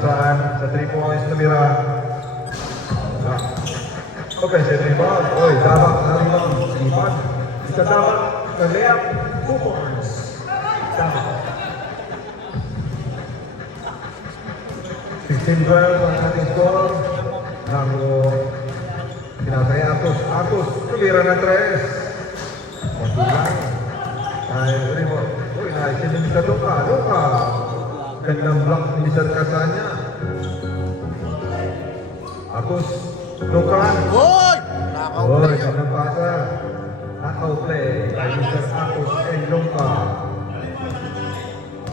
Almasan sa 3 points tumira. Offensive rebound. Oy, dapat na rebound. Ipan. Isa dapat na layup. 2 points. Dapat. 16-12 ang ating score. Nako. Pinatay Atos. Atos. Tumira ng 3. Konti lang. Ay, rebound. Uy, naisin sa Luka. Luka. Gandang block ni Lizard Casanya. Atos. Lukan. Hoy! Oy, gandang pasa. Nakaw-play. Ay, Mr. Atos and Luka.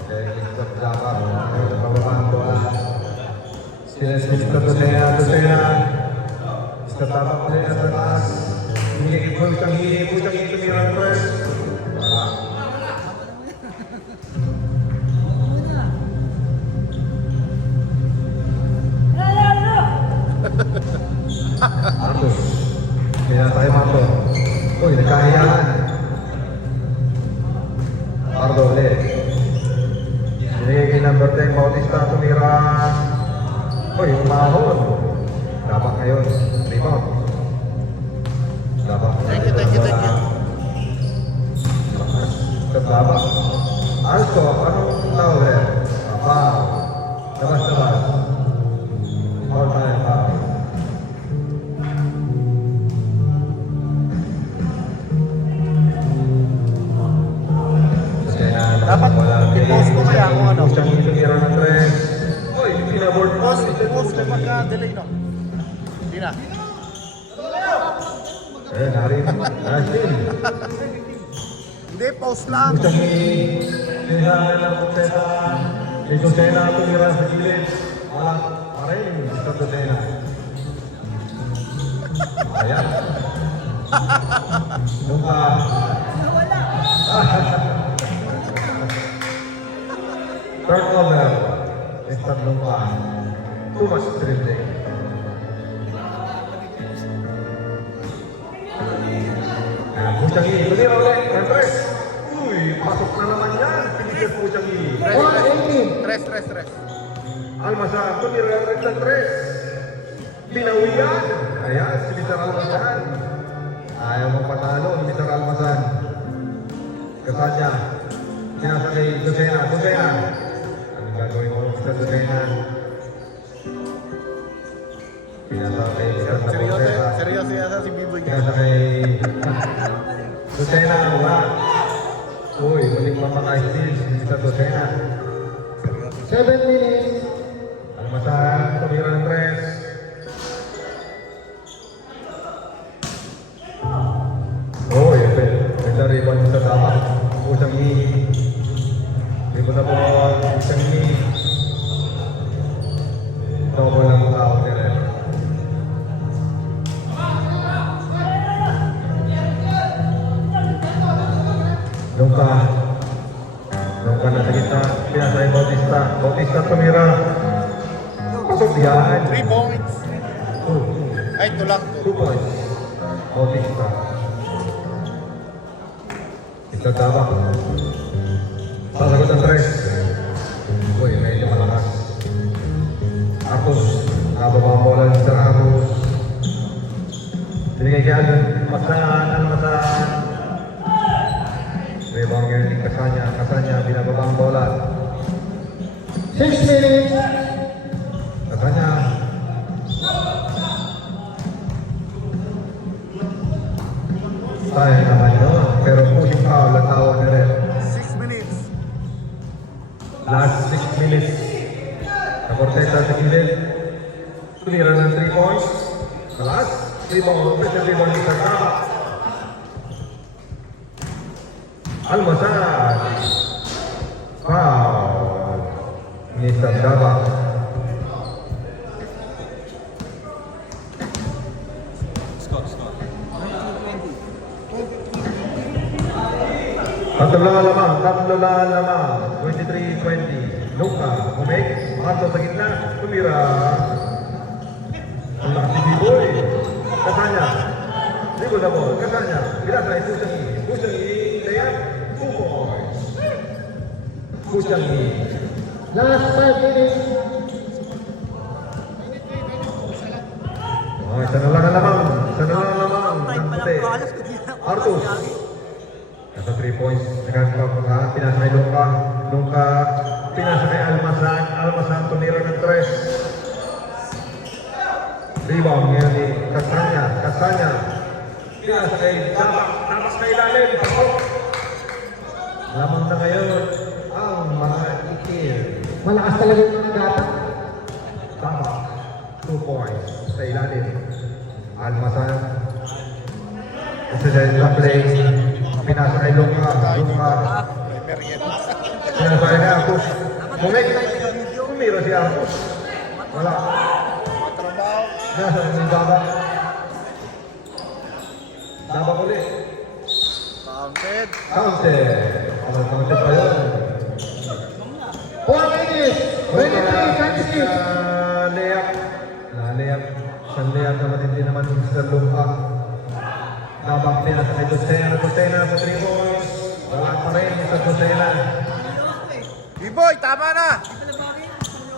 Okay, Mr. Jaka. Kababaan ko Silas Mr. Dosena. Mr. Tapak play sa taas. Hindi po siyang tumirang press. Wala. Atos. Kaya tayo mato. Uy, nagkahiyaan. Pardo ulit. Sinigay kay number 10, Bautista tumira. Uy, umahon. Dapat ngayon. Rebound. Dapat. Thank you. Dapat. Also, anong tawag eh? Foul. Labas. Foul tayo, foul. Dapat i-post ko kaya kung ano. Siyang itumira ng 3. Uy, pinaboard mo. Post ko pagka-delay, no? Hindi na. Narin. Nashin. Hindi, post lang. Siyang pinahalan ng Dosena. May Dosena tumira sa gilid. Parein sa Dosena. Ayan. Luka. Turnover. Estad Luka. Too much dribbling. Puchangi, tumira ulit. Tres. Uy, pasok na naman yan. Pinisit Puchangi. Tres. Almasan, tumira rin sa 3. Pinawigan. Ayan, si Mr. Almasan. Ayaw magpatalo ni Mr. Almasan. Kasanya. Sinasakay Dosena. Ano gagawin mo Mr. Dosena? Sinasakay Mr. Dosena. Seryoso yata si Biboy. Sinasakay Dosena. Wala. Uy, muling mapaka-steal si Mr. Dosena. 7 minutes. Almasan, tumira ng 3. Oh, yun. Ganda rebound sa dapat. Pusang ni. Rebound na po. Pusang ni. Double lang tao nila. Luka na sa gitna. Pinasay Bautista tumira. Pasok yan. 3 points. Ay, ito lang. 2 points. Bautista. Isa tabak. Sasagot ang 3. Uy, medyo malakas. Arcos. Nababa ang bola ng Sir Arcos. Binigay kaya Almasan. Rebound ngayon ni Casanya, binababa ang bola. 6 minutes. Casanya. Sayang naman yun. Pero pushing foul ang tawag na rin. 6 minutes. Last 6 minutes. Nakortesa sa gilid. Tumira ng 3 points. Sa last, rebound ni Casanya. Almasan. Foul. Mr. Daba. Tatlo lang lamang. 23-20. Luka, umik. Makanto sa gitna. Tumira. Ang lakas si Biboy. Kasanya. Biboy na ball. Kasanya. Binasa ay Puchangi. Layap. 2 points. Puchangi. Last 5 minutes. Isa na lang ang lamang. Isa na lang ang lamang. Ng puti. Artus. Nasa 3 points. Nagkakapakaan. Pinasa kay Luka. Luka. Pinasa kay Almasan. Almasan tumira ng 3. Rebound ngayon ni Kasanya. Kasanya. Pinasa kay Tabak. Tabak kay ilalim. Pasok. Lamang na ngayon ang mga ikil. Malakas talaga yung mga gata. Tabak. 2 points. Sa ilalim. Almasan. Isa dahil sa play. Pinasa kay Luka. Luka. May merienda. Pinasa kay Arcos. Tumira si Arcos. Wala. Trabaho. Nasa yung Tabak. Tabak ulit. Counted. Counted. Ano counted pa yun? 4 minutes. 23, 26. Layup. Layup. Isang layup na matindi naman sa Luka. Tabak pinasa kay Lucena. Lucena sa 3 points. Wala pa rin sa Lucena. B-boy, tama na!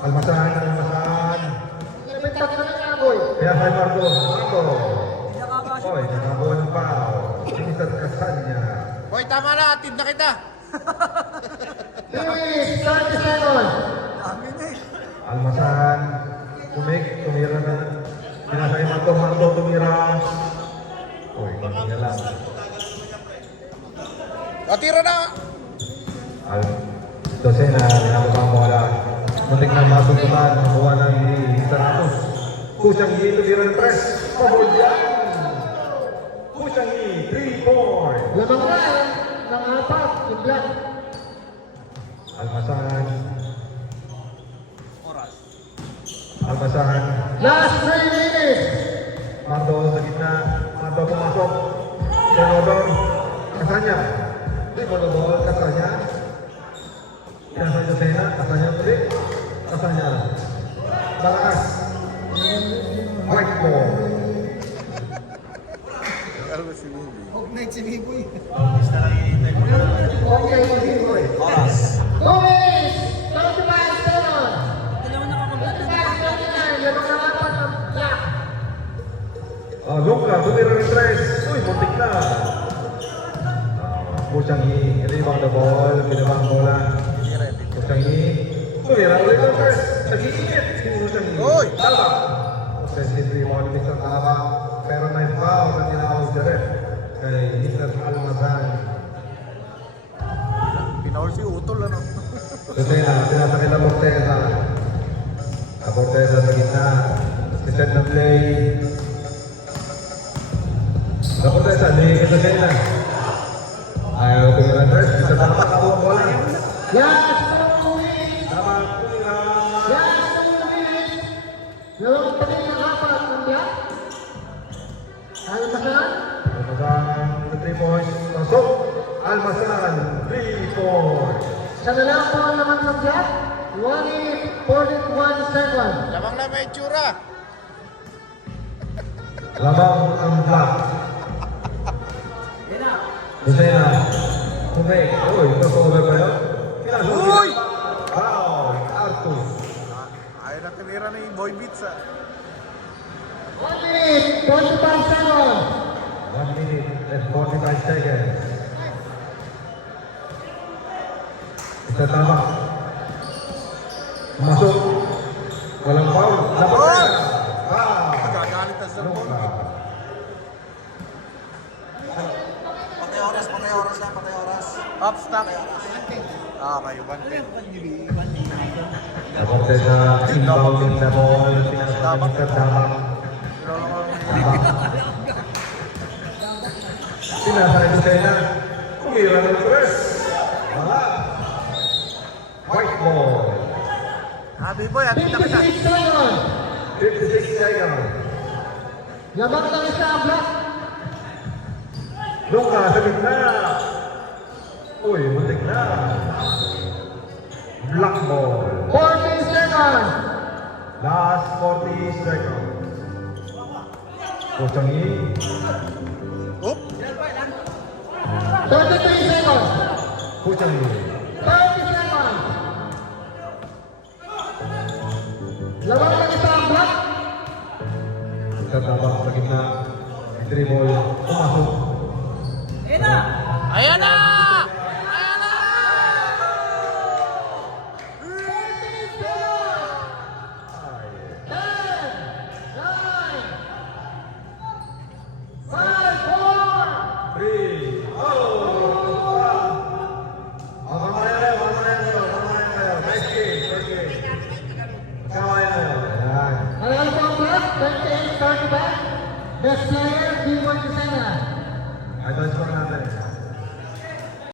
Almasan, Almasan. Nabitak na ng aboy. Kaya kay Marco. Marco. Oy, nakabuha ng pao. Sinisat Kasanya. Boy, tama na! Atid na kita! 3 minutes, 30 seconds. Almasan. Tumira na. Pinasa kay Marco. Marco tumira. Oy, hindi lang. Tira na! Docena, pinababang bola. Muntik na masusunan. Nakuha ng Saratos. Kusang Yi, tumira ng 3. Pahol yan. Kusang Yi, 3 points. Lamang na ng apat. Yung black. Almasan. Almasan. Last 3 minutes. Marto sa gitna. Marto pumasok. Senodor. Kasanya. Di monoball. Kasanya. Pinasa Docena. Kasanya ulit. Kasanya. Balakas. White ball. Ano ba si Biboy? Okay, okay. 2 minutes, 35 seconds. 35, 39. Lamang na apat ng black. Luka, tumira ng 3. Uy, muntik na. Kusang Yi. Rebound the ball. Pinabang bola. Kusang Yi. Tumira ulit ng 3. Nag-iinit. Si Kusang Yi. Oy! Tama. Offensive rebound ni Mr. Tama. Pero may foul na tinawag si ref. Kay Mr. Almasan. Pinaul si Utol, ano? Lucena, pinasa kay La Portesa. La Portesa sa gitna. Set na play. La Portesa, hindi kay Lucena. Ayaw tumira ng 3. Mr. Tama, kabuha bola. Last 2 minutes. Tama, tumira. Last 2 minutes. Lamang pa rin ng apat ng black. Almasan. Almasan, 3 points. Pasok. Almasan, 3 points. Sa nalang po ang laman ng black. 1 minute, 41 seconds. Lamang na may tsura! Labang ang black. Lucena. Tumay. Uy, crossover ba yun? Pinasok. Uy! Wow, Artus. Ayaw na tinira ni Boy Beats, ah. 1 minute, 45 seconds. 1 minute and 45 seconds. Isa tama. Masuk. Walang foul. Dapat Oy! na. Wow. Gagalit na sa ball. Patay oras na. Up, stop. Okay, 110. Dapat sa inbounding na ball. Pinasok ng tama. Sinasay ko sa'yo na. Kumira ng press. Wala. White ball. B-boy, atid na kita! 56 seconds. 56 seconds. Lamang ng isa ang black. Luka sa gitna. Uy, muntik na. Black ball. 40 seconds. Last 40 seconds. Kusang Yi. Oop! 33 seconds. Kusang Yi. 30 seconds. Lamang ng isa ang black. Sa tabak sa gitna. Dribble, pumasok. Ayan na! Ayan na! Three. One more tayo. Nice game, first game. Kasama tayo. Ayan. Alright, complex, 28, 30 back. Best player, D1 Kusena. Ito yung score natin.